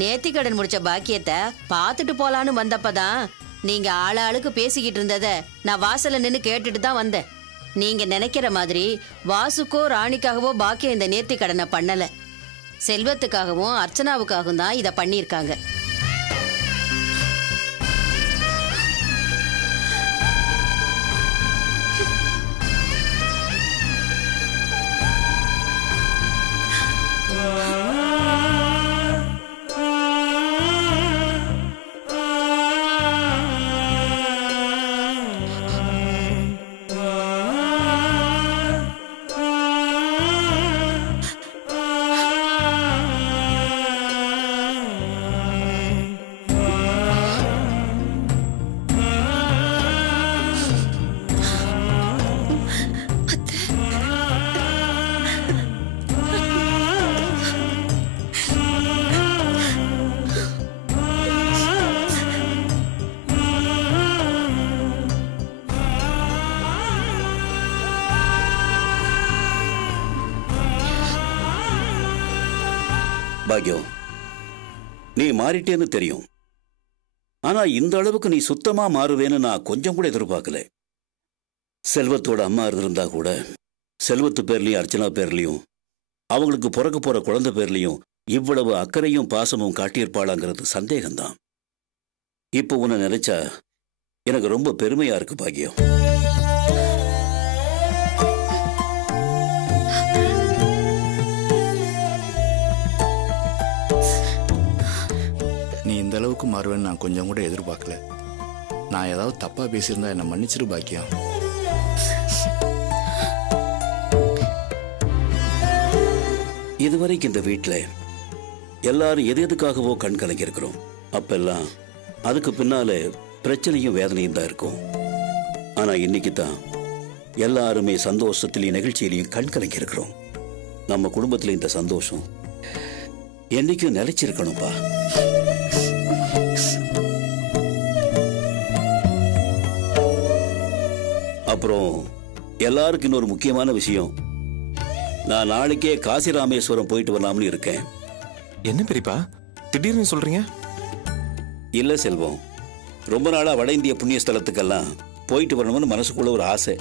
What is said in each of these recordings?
நேர்த்திக்கடன் முடிச்ச பாக்கியத்தை பார்த்துட்டு போலான்னு வந்தப்பதான் நீங்க ஆளாளுக்கு பேசிக்கிட்டு இருந்தத நான் வாசல்ல நின்னு கேட்டுட்டு தான் வந்தேன். நீங்க நினைக்கிற மாதிரி வாசுக்கோ ராணிக்காகவோ பாக்கியம் இந்த நேர்த்திக்கடனை பண்ணல. செல்வத்துக்காகவும் அர்ச்சனாவுக்காகவும் தான் இத பண்ணியிருக்காங்க. பாக்யம், நீ மாறிட்டேன்னு தெரியும். ஆனா இந்த அளவுக்கு நீ சுத்தமா மாறுவேன்னு நான் கொஞ்சம் கூட எதிர்பார்க்கல. செல்வத்தோட அம்மா இருந்திருந்தா கூட செல்வத்து பேர்லயும் அர்ச்சனா பேர்லயும் அவங்களுக்கு பிறக்க போற குழந்தை பேர்லயும் இவ்வளவு அக்கறையும் பாசமும் காட்டியிருப்பாளாங்கிறது சந்தேகம்தான். இப்போ உன்னை நினைச்சா எனக்கு ரொம்ப பெருமையா இருக்கு பாக்யம். நீ இந்த அளவுக்கு மாறுவேன்னு நான் கொஞ்சம் கூட எதிர்பார்க்கல. நான் ஏதாவது தப்பா பேசியிருந்தா என்னை மன்னிச்சிரு பாக்கியம். இதுவரைக்கும் இந்த வீட்டில் எல்லாரும் எது எதுக்காகவோ கண் கலங்கி இருக்கிறோம். அப்பெல்லாம் அதுக்கு பின்னால பிரச்சனையும் வேதனையும் தான் இருக்கும். ஆனா இன்னைக்கு தான் எல்லாருமே சந்தோஷத்திலையும் நிகழ்ச்சியிலையும் கண் கலங்கி இருக்கிறோம். நம்ம குடும்பத்துல இந்த சந்தோஷம் என்னைக்கும் நிலைச்சிருக்கணும்பா. அப்புறம் எல்லாருக்கும் இன்னொரு முக்கியமான விஷயம், நான் நாளைக்கே காசி ராமேஸ்வரம் போயிட்டு வரலாம்னு இருக்கேன். என்ன பெரியப்பா திடீர்னு சொல்றீங்க? இல்ல செல்வம், ரொம்ப நாளா வட இந்திய புண்ணிய ஸ்தலத்துக்கெல்லாம் போயிட்டு வரணும்னு மனசுக்குள்ள ஒரு ஆசை.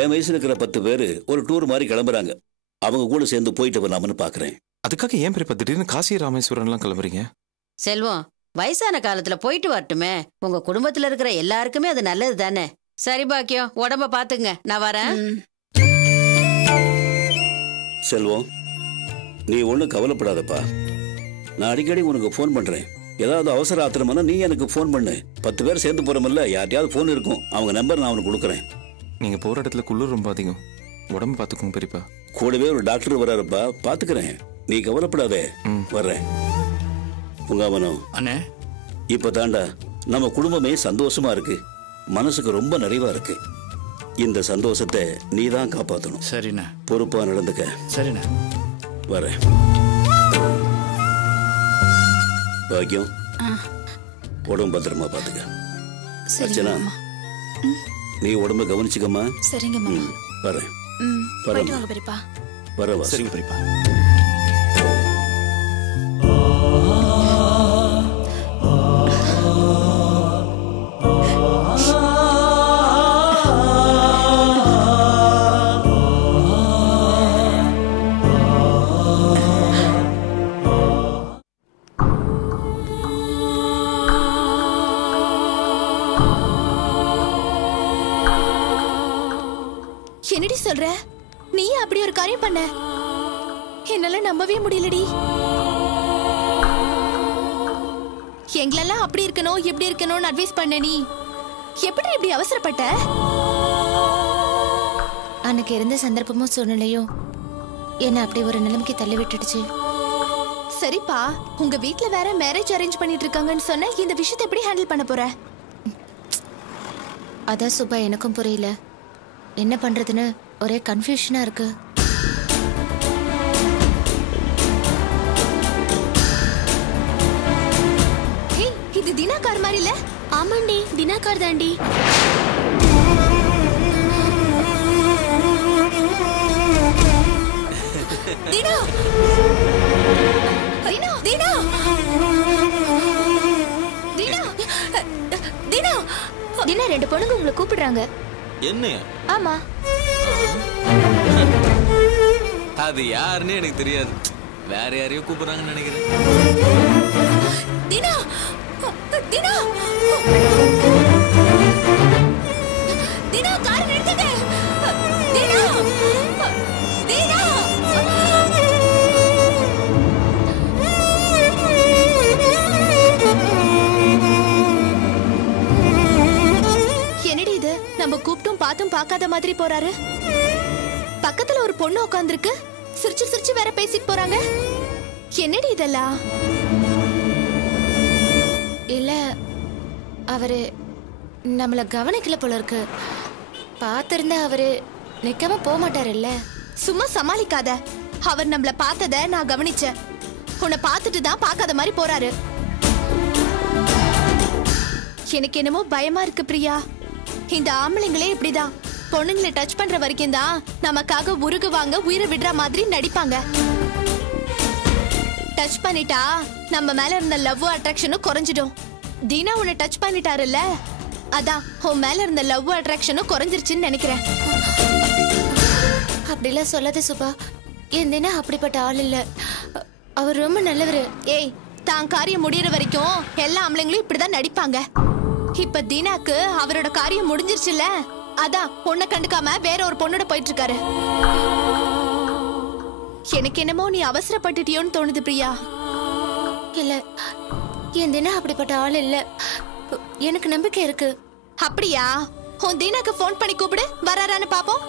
என் வயசுல இருக்கிற 10 பேரு ஒரு டூர் மாதிரி கிளம்புறாங்க. அவங்க கூட சேர்ந்து போயிட்டு வரலாம்னு பாக்குறேன். அதுக்காக ஏன் பெரியப்பா திடீர்னு காசி ராமேஸ்வரம்லாம் கிளம்புறீங்க? செல்வம், வயசான காலத்துல போயிட்டு வரட்டுமே. உங்க குடும்பத்துல இருக்கிற எல்லாருக்குமே அது நல்லது தானே. சரி பாக்கியம், உடம்ப பாத்துங்க, நான் வரேன். செல்வம், நீ ஒன்னும் கவலைப்படாதப்பா. நான் அடிக்கடி உனக்கு போன் பண்றேன். ஏதாவது அவசர ஆத்திரமான நீ எனக்கு போன் பண்ணு. 10 பேர் சேர்ந்து போறோம்ல, யார்ட்டையாவது போன் இருக்கும். அவங்க நம்பர் நான் அவனுக்கு கொடுக்குறேன். நீங்க போற இடத்துல குளிர் ரொம்ப அதிகம், உடம்பு பாத்துக்கோங்க பெரியப்பா. கூடவே ஒரு டாக்டர் வராருப்பா, பாத்துக்கிறேன். நீ கவலைப்படாதே, வர்றேன். புங்காவனம் அண்ணே, இப்ப தாண்டா நம்ம குடும்பமே சந்தோஷமா இருக்கு. மனசுக்கு ரொம்ப நிறைவா இருக்கு. இந்த சந்தோஷத்தை நீ தான் காப்பாற்றணும். சரிண்ணா. பொறுப்பா நடந்துக்க. சரிண்ணா. வரேன். பாக்கியம், உடம்பு பத்திரமா பாத்துக்க. அர்ச்சனா, நீ உடம்ப கவனிச்சுக்கம்மா. சரிங்க மாமா. வரேன். போயிட்டு வாங்க பெரியப்பா. வரவா? சரிங்க பெரியப்பா. என்னடி சொல்ற? நீ அப்படி ஒரு காரியம் பண்ண? என்னால நம்பவே முடியலடி. எங்களெல்லாம் அப்படி இருக்கணும் எப்படி இருக்கணும்னு அட்வைஸ் பண்ண நீ எப்படி இப்படி அவசரப்பட்ட? அன்னைக்கு இருந்த சந்தர்ப்பமும் சூழ்நிலையும் என்ன அப்படி ஒரு நிலைமைக்கு தள்ளி விட்டுடுச்சு. சரிப்பா, உங்க வீட்ல வேற மேரேஜ் அரேஞ்ச் பண்ணிட்டு இருக்காங்கன்னு சொன்ன, இந்த விஷயத்தை எப்படி ஹேண்டில் பண்ண போற? அதான் சுபா, எனக்கும் புரியல. என்ன பண்றதுன்னு ஒரே கன்ஃபியூஷனா இருக்கு. இது தினாகார் மாதிரி இல்ல? ஆமாண்டி, தினாகார் தாண்டி. தினா! தினா! தினா! தினா 2 பொண்ணுங்க உங்களை கூப்பிடுறாங்க. என்ன? ஆமா. அது யாருன்னு எனக்கு தெரியாது. வேற யாரையும் கூப்பிடுறாங்கன்னு நினைக்கிறேன். தினா தினா தினா கார் நிறுத்துங்க. தினா தினா என்னடி இது? நம்ம கூப்பிட்டும் பார்த்தும் பார்க்காத மாதிரி போறாரு. பக்கத்துல ஒரு பொண்ணு உட்கார்ந்திருக்கு. சிரிச்சு சிரிச்சு வேற பேசிட்டு போறாங்க. என்னடி இதெல்லாம்? இல்ல அவரு நம்மள கவனிக்கல போல இருக்கு. பாத்திருந்தா அவரு நிக்காம போக மாட்டாரு இல்ல. சும்மா சமாளிக்காத. அவர் நம்மள பார்த்தத நான் கவனிச்சேன். உன்னை பார்த்துட்டு தான் பார்க்காத மாதிரி போறாரு. எனக்கு என்னமோ பயமா இருக்கு பிரியா. இந்த ஆம்பளைங்களே இப்படிதான். பொண்ணுங்களை டச் பண்ற வரைக்கும் தான் நமக்காக உருகுவாங்க, உயிரை விடுற மாதிரி நடிப்பாங்க. டச் பண்ணிட்டா நம்ம மேல இருந்த லவ் அட்ராக்ஷனும் குறைஞ்சிடும். தீனா உன்னை டச் பண்ணிட்டாருல்ல, அதான் உன் மேல இருந்த லவ் அட்ராக்ஷனும் குறைஞ்சிருச்சுன்னு நினைக்கிறேன். அப்படிலாம் சொல்லாத சுபா. என் தினா அப்படிப்பட்ட ஆள் இல்ல. அவர் ரொம்ப நல்லவரு. ஏய், தான் காரியம் முடியற வரைக்கும் எல்லா ஆம்பளைங்களும் இப்படிதான் நடிப்பாங்க. இப்ப தீனாக்கு அவரோட காரியம் முடிஞ்சிருச்சுல்ல, அதான் பொண்ணை கண்டுக்காம வேற ஒரு பொண்ணோட போயிட்டு இருக்காரு. எனக்கு என்னமோ நீ அவசரப்பட்டுட்டியோன்னு தோணுது பிரியா. இல்ல, என் தினா அப்படிப்பட்ட ஆள் இல்ல. எனக்கு நம்பிக்கை இருக்கு. அப்படியா? உன் தீனாக்கு போன் பண்ணி கூப்பிடு, வராரான்னு பாப்போம்.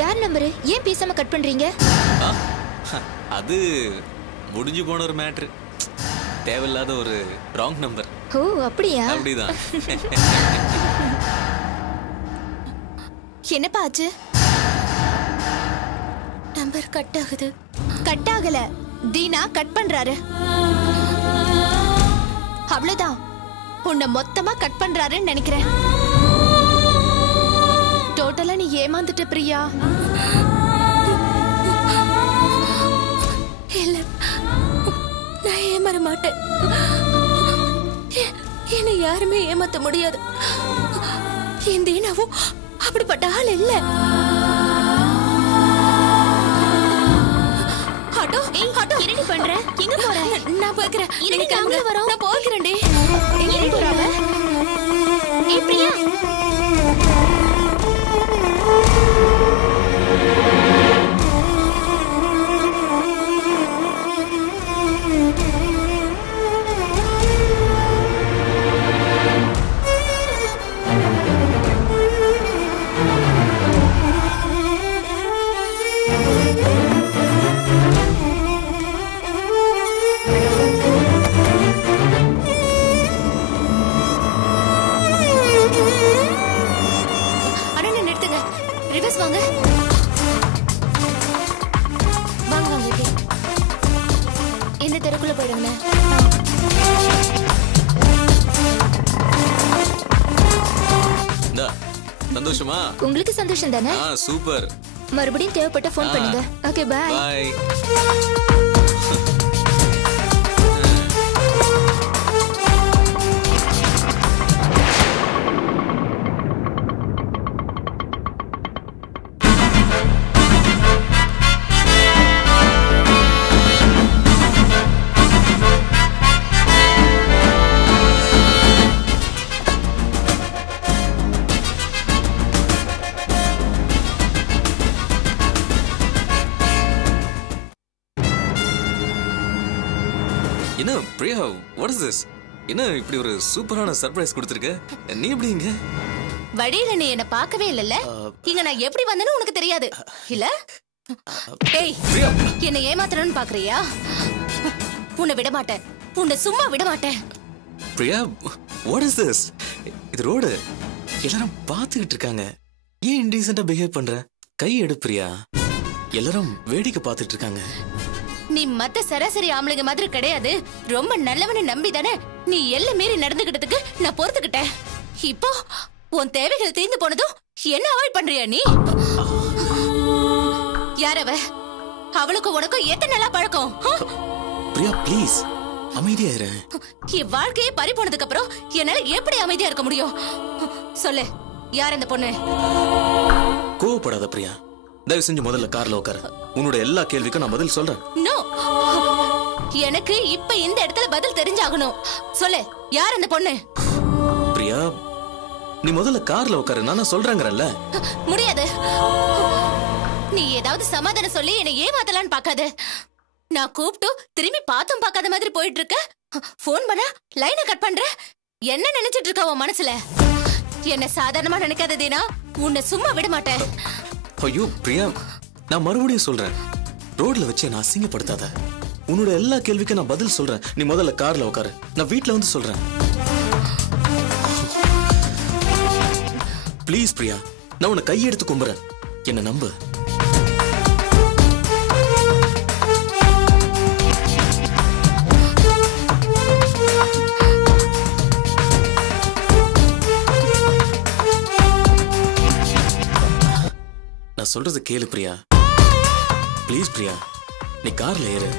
யார் நம்பரு? ஏன் பேசாம கட் பண்றீங்க? அது முடிஞ்சு போன ஒரு மேட்ரு. தேவையில்லாத ஒரு ராங் நம்பர். ஓ அப்படியா? அப்படிதான். என்னப்பா ஆச்சு? நம்பர் கட் ஆகுது. கட் ஆகல, தீனா கட் பண்றாரு. அவ்வளவுதான். உன்னை மொத்தமா கட் பண்றாருன்னு நினைக்கிறேன். டோட்டலா நீ ஏமாந்துட்ட பிரியா. இல்ல, நான் ஏமாற மாட்டேன். என்னை யாருமே ஏமாத்த முடியாது. என் தீனாவும் அப்படிப்பட்ட ஆள் இல்ல. ஆட்டோ, ஆட்டோ, என்னடி பண்ற? எங்க போற? நான் போய்க்கிறேன். எனக்கு அங்க வரோம். நான் போய்க்கிறேன்டி. எங்க போறாவ? ஏய் பிரியா. வாங்க வாங்க வாங்க. இந்த தெருக்குள்ள போயிடுங்க. சந்தோஷமா? உங்களுக்கு சந்தோஷம் தானே? சூப்பர். மறுபடியும் தேவைப்பட்ட ஃபோன் பண்ணுங்க. Okay bye. பை. என்ன பிரியா, வாட் இஸ் திஸ்? என்ன இப்படி ஒரு சூப்பரான சர்ப்ரைஸ் கொடுத்துருக்க? நீ எப்படி இங்க? வழியில நீ என்ன பார்க்கவே இல்லல்ல? இங்க நான் எப்படி வந்தேன்னு உனக்கு தெரியாது இல்ல? ஏய், என்ன ஏமாத்தணும்னு பாக்குறியா? உன்னை விட மாட்டேன், உன்னை சும்மா விட மாட்டேன். Priya, what is this? இது ரோடு, எல்லாரும் பார்த்துக்கிட்டு இருக்காங்க. ஏன் இன்டீசென்ட்டா பிஹேவ் பண்ற? கை எடு பிரியா, எல்லாரும் வேடிக்கை பார்த்துட்டு இருக்காங்க. நீ மத்த சராசரி ஆம்பளைங்க மாதிரி கிடையாது. ரொம்ப நல்லவனை நம்பி தானே நீ எல்லை மீறி நடந்துகிட்டதுக்கு நான் பொறுத்துக்கிட்டேன். இப்போ உன் தேவைகள் தீர்ந்து போனதும் என்ன அவாய்ட் பண்றியா நீ? யாரவ? அவளுக்கு உனக்கும் எத்தனை நாளா பழக்கம்? பிரியா ப்ளீஸ் அமைதியா இரு. என் வாழ்க்கையே பறி போனதுக்கு அப்புறம் என்னால எப்படி அமைதியா இருக்க முடியும்? சொல்லு, யார் அந்த பொண்ணு? கோவப்படாத பிரியா, தயவு செஞ்சு முதல்ல கார்ல உட்காரு. உன்னோட எல்லா கேள்விக்கும் நான் பதில் சொல்றேன். நோ, எனக்கு இப்ப இந்த இடத்துல பதில் தெரிஞ்சாகணும். சொல்லு, யார் அந்த பொண்ணு? பிரியா, நீ முதல்ல கார்ல உட்காரு, நான் சொல்றேங்கறல்ல. முடியாது. நீ ஏதாவது சமாதானம் சொல்லி என்னை ஏமாத்தலான்னு பாக்காத. நான் கூப்பிட்டு திரும்பி பார்த்தும் பார்க்காத மாதிரி போயிட்டு இருக்க. போன் பண்ணா லைனை கட் பண்ற. என்ன நினைச்சிட்டு இருக்க உன் மனசுல? என்ன சாதாரணமா நினைக்காத தீனா, உன்னை சும்மா விட மாட்டேன். ஐயோ பிரியா, நான் மறுபடியும் சொல்றேன், ரோட்ல வச்சு நான் அசிங்கப்படுத்தாத. உன்னோட எல்லா கேள்விக்கும் நான் பதில் சொல்றேன். நீ முதல்ல கார்ல உட்காரு, நான் வீட்ல வந்து சொல்றேன். ப்ளீஸ் பிரியா, நான் உன்னை கையெடுத்து கும்புறேன், என்ன நம்பு. நான் சொல்றது கேளு பிரியா, ப்ளீஸ் பிரியா, நீ கார்ல ஏறு.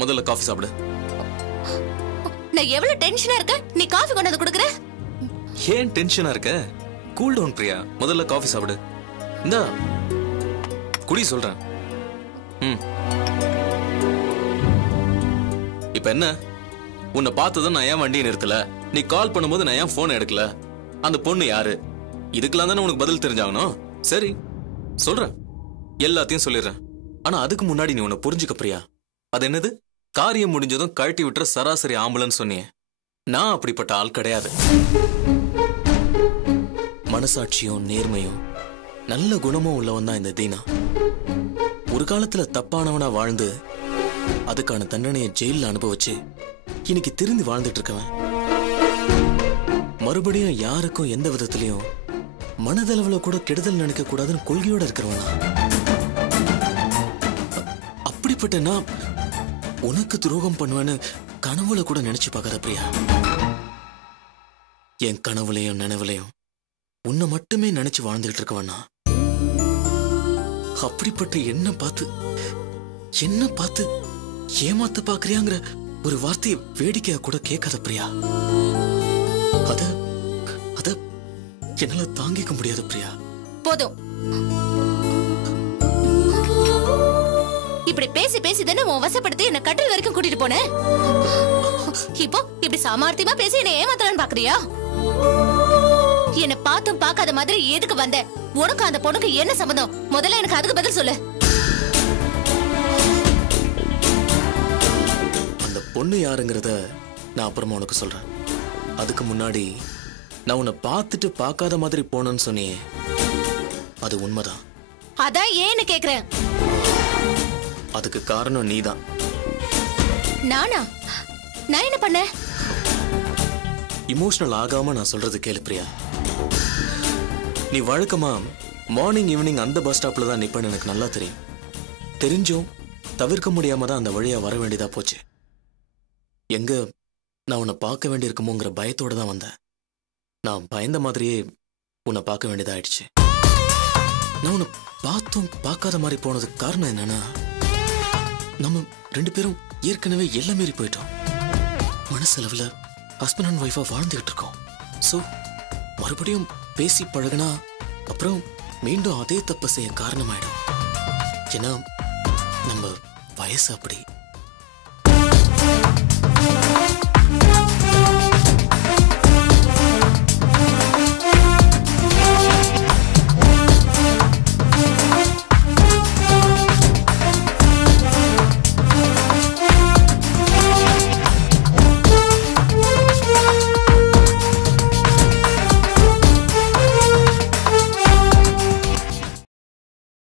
முதல்ல காஃபி சாப்பிடு. நான் எவ்வளவு டென்ஷனா இருக்க, நீ காஃபி கொண்டு வந்து குடுக்குற? ஏன் டென்ஷனா இருக்க? கூல் டவுன் பிரியா, முதல்ல காஃபி சாப்பிடு. இந்தா குடி சொல்றேன். இப்ப என்ன, உன்னை பார்த்ததும் நான் ஏன் வண்டியை நிறுத்தல? நீ கால் பண்ணும்போது நான் ஏன் போன் எடுக்கல? அந்த பொண்ணு யாரு? இதுக்கெல்லாம் தானே உனக்கு பதில் தெரிஞ்சாகணும். சரி சொல்றேன், எல்லாத்தையும் சொல்லிடுறேன். ஆனா அதுக்கு முன்னாடி நீ உன்னை புரிஞ்சுக்க பிரியா. அது என்னது, காரியம் முடிஞ்சதும் கழட்டி விட்டுற சராசரி ஆம்பளன்னு சொன்னியே. நான் அப்படிப்பட்ட ஆள் கிடையாது. மனசாட்சியும் நேர்மையும் நல்ல குணமும் உள்ளவன் தான் இந்த தீனா. ஒரு காலத்துல தப்பானவனா வாழ்ந்து அதுக்கான தண்டனையை ஜெயில அனுபவிச்சு இன்னைக்கு திரும்பி வாழ்ந்துட்டு இருக்கவன். மறுபடியும் யாருக்கும் எந்த விதத்திலையும் மனதளவுல கூட கெடுதல் நினைக்க கூடாதுன்னு கொள்கையோட இருக்கிறவனா. அப்படிப்பட்ட நான் உனக்கு துரோகம் பண்ணுவேன்னு கனவுல கூட நினைச்சு பார்க்காத பிரியா. என் கனவுலையும் நினைவுலையும் உன்னை மட்டுமே நினைச்சு வாழ்ந்துட்டு இருக்கவனா. அப்படிப்பட்ட என்ன பார்த்து ஏமாத்த பாக்குறியாங்கிற ஒரு வார்த்தையை வேடிக்கையா கூட கேட்காத பிரியா. அத என்னால தாங்கிக்க முடியாது பிரியா. போதும், இப்படி பேசி பேசி தானே உன் வசப்படுத்தி என்ன கட்டில் வரைக்கும் கூட்டிட்டு போன. இப்போ இப்படி சாமர்த்தியமா பேசி என்ன ஏமாத்தலான்னு பாக்குறியா? என்ன பார்த்தும் பார்க்காத மாதிரி எதுக்கு வந்த? உனக்கு அந்த பொண்ணுக்கு என்ன சம்பந்தம்? முதல்ல எனக்கு அதுக்கு பதில் சொல்லு. அந்த பொண்ணு யாருங்கிறத நான் அப்புறமா உனக்கு சொல்றேன். அதுக்கு முன்னாடி நான் உன்னை பார்த்துட்டு பார்க்காத மாதிரி போனேன்னு சொன்னியே, அது உண்மைதான். அதான் ஏன்னு கேக்குறேன். அதுக்கு காரணம் நீதான். நானா? நான் என்ன பண்ண? இமோஷனல் ஆகாம நான் சொல்றது கேளு பிரியா. நீ வழக்கமா மார்னிங் ஈவினிங் அந்த பஸ் ஸ்டாப்ல தான் நிப்பேன்னு எனக்கு நல்லா தெரியும். தெரிஞ்சும் தவிர்க்க முடியாம தான் அந்த வழியா வர வேண்டியதா போச்சு. எங்க நான் உன்னை பார்க்க வேண்டியிருக்குமோங்கிற பயத்தோட தான் வந்தேன். நான் பயந்த மாதிரியே உன்னை பார்க்க வேண்டியதாயிடுச்சு. நான் உன்னை பார்த்தும் பார்க்காத மாதிரி போனதுக்கு காரணம் என்னன்னா, நம்ம ரெண்டு பேரும் ஏற்கனவே எல்லாம் மீறி போயிட்டோம். மனசளவுல ஹஸ்பண்ட் அண்ட் ஒய்ஃபா வாழ்ந்துகிட்டு இருக்கோம். ஸோ மறுபடியும் பேசி பழகுனா அப்புறம் மீண்டும் அதே தப்பு செய்ய காரணமாயிடும். ஏன்னா நம்ம வயசு அப்படி.